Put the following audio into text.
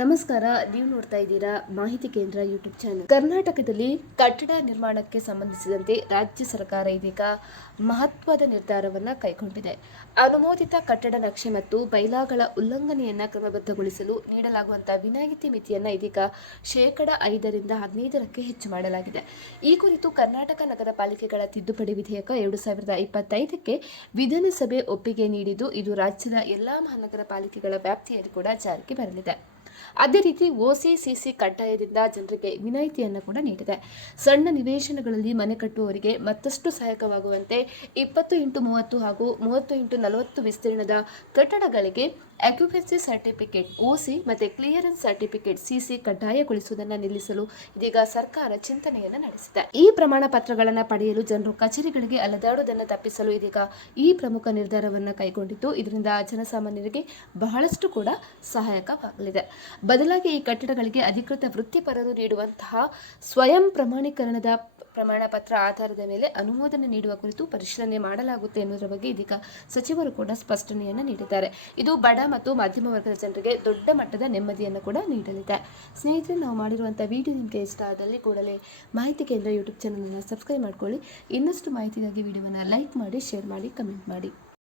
ನಮಸ್ಕಾರ, ನೀವು ನೋಡ್ತಾ ಇದ್ದೀರಾ ಮಾಹಿತಿ ಕೇಂದ್ರ ಯೂಟ್ಯೂಬ್ ಚಾನೆಲ್ ಕರ್ನಾಟಕದಲ್ಲಿ ಕಟ್ಟಡ ನಿರ್ಮಾಣಕ್ಕೆ ಸಂಬಂಧಿಸಿದಂತೆ ರಾಜ್ಯ ಸರ್ಕಾರ ಇದೀಗ ಮಹತ್ವದ ನಿರ್ಧಾರವನ್ನು ಕೈಗೊಂಡಿದೆ. ಅನುಮೋದಿತ ಕಟ್ಟಡ ನಕ್ಷೆ ಮತ್ತು ಬೈಲಾಗಳ ಉಲ್ಲಂಘನೆಯನ್ನು ಕ್ರಮಬದ್ಧಗೊಳಿಸಲು ನೀಡಲಾಗುವಂತಹ ವಿನಾಯಿತಿ ಮಿತಿಯನ್ನು ಇದೀಗ ಶೇಕಡ ಐದರಿಂದ ಹದಿನೈದರಕ್ಕೆ ಹೆಚ್ಚು ಮಾಡಲಾಗಿದೆ. ಈ ಕುರಿತು ಕರ್ನಾಟಕ ನಗರ ಪಾಲಿಕೆಗಳ ತಿದ್ದುಪಡಿ ವಿಧೇಯಕ ಎರಡು ಸಾವಿರದ ಇಪ್ಪತ್ತೈದಕ್ಕೆ ವಿಧಾನಸಭೆ ಒಪ್ಪಿಗೆ ನೀಡಿದ್ದು, ಇದು ರಾಜ್ಯದ ಎಲ್ಲಾ ಮಹಾನಗರ ಪಾಲಿಕೆಗಳ ವ್ಯಾಪ್ತಿಯಲ್ಲಿ ಕೂಡ ಜಾರಿಗೆ ಬರಲಿದೆ. ಅದೇ ರೀತಿ ಒಸಿಸಿಸಿ ಕಡ್ಡಾಯದಿಂದ ಜನರಿಗೆ ವಿನಾಯಿತಿಯನ್ನು ಕೂಡ ನೀಡಿದೆ. ಸಣ್ಣ ನಿವೇಶನಗಳಲ್ಲಿ ಮನೆ ಕಟ್ಟುವವರಿಗೆ ಮತ್ತಷ್ಟು ಸಹಾಯಕವಾಗುವಂತೆ ಇಪ್ಪತ್ತು ಇಂಟು ಮೂವತ್ತು ಹಾಗೂ ಮೂವತ್ತು ಇಂಟು ನಲವತ್ತು ವಿಸ್ತೀರ್ಣದ ಕಟ್ಟಡಗಳಿಗೆ ಅಕ್ಯುಪೆನ್ಸಿ ಸರ್ಟಿಫಿಕೇಟ್ ಒಸಿ ಮತ್ತು ಕ್ಲಿಯರೆನ್ಸ್ ಸರ್ಟಿಫಿಕೇಟ್ ಸಿಸಿ ಕಡ್ಡಾಯಗೊಳಿಸುವುದನ್ನು ನಿಲ್ಲಿಸಲು ಇದೀಗ ಸರ್ಕಾರ ಚಿಂತನೆಯನ್ನು ನಡೆಸಿದೆ. ಈ ಪ್ರಮಾಣ ಪತ್ರಗಳನ್ನು ಪಡೆಯಲು ಜನರು ಕಚೇರಿಗಳಿಗೆ ಅಲೆದಾಡುವುದನ್ನು ತಪ್ಪಿಸಲು ಇದೀಗ ಈ ಪ್ರಮುಖ ನಿರ್ಧಾರವನ್ನು ಕೈಗೊಂಡಿದ್ದು, ಇದರಿಂದ ಜನಸಾಮಾನ್ಯರಿಗೆ ಬಹಳಷ್ಟು ಕೂಡ ಸಹಾಯಕವಾಗಲಿದೆ. ಬದಲಾಗಿ ಈ ಕಟ್ಟಡಗಳಿಗೆ ಅಧಿಕೃತ ವೃತ್ತಿಪರರು ನೀಡುವಂತಹ ಸ್ವಯಂ ಪ್ರಮಾಣೀಕರಣದ ಪ್ರಮಾಣ ಪತ್ರ ಆಧಾರದ ಮೇಲೆ ಅನುಮೋದನೆ ನೀಡುವ ಕುರಿತು ಪರಿಶೀಲನೆ ಮಾಡಲಾಗುತ್ತೆ ಎನ್ನುವುದರ ಬಗ್ಗೆ ಇದೀಗ ಸಚಿವರು ಕೂಡ ಸ್ಪಷ್ಟನೆಯನ್ನು ನೀಡಿದ್ದಾರೆ. ಇದು ಬಡ ಮತ್ತು ಮಧ್ಯಮ ವರ್ಗದ ಜನರಿಗೆ ದೊಡ್ಡ ಮಟ್ಟದ ನೆಮ್ಮದಿಯನ್ನು ಕೂಡ ನೀಡಲಿದೆ. ಸ್ನೇಹಿತರೆ, ನಾವು ಮಾಡಿರುವಂಥ ವಿಡಿಯೋ ನಿಮಗೆ ಇಷ್ಟ ಆದಲ್ಲಿ ಕೂಡಲೇ ಮಾಹಿತಿ ಕೇಂದ್ರ ಯೂಟ್ಯೂಬ್ ಚಾನಲನ್ನು ಸಬ್ಸ್ಕ್ರೈಬ್ ಮಾಡ್ಕೊಳ್ಳಿ. ಇನ್ನಷ್ಟು ಮಾಹಿತಿಗಾಗಿ ವಿಡಿಯೋವನ್ನು ಲೈಕ್ ಮಾಡಿ, ಶೇರ್ ಮಾಡಿ, ಕಮೆಂಟ್ ಮಾಡಿ.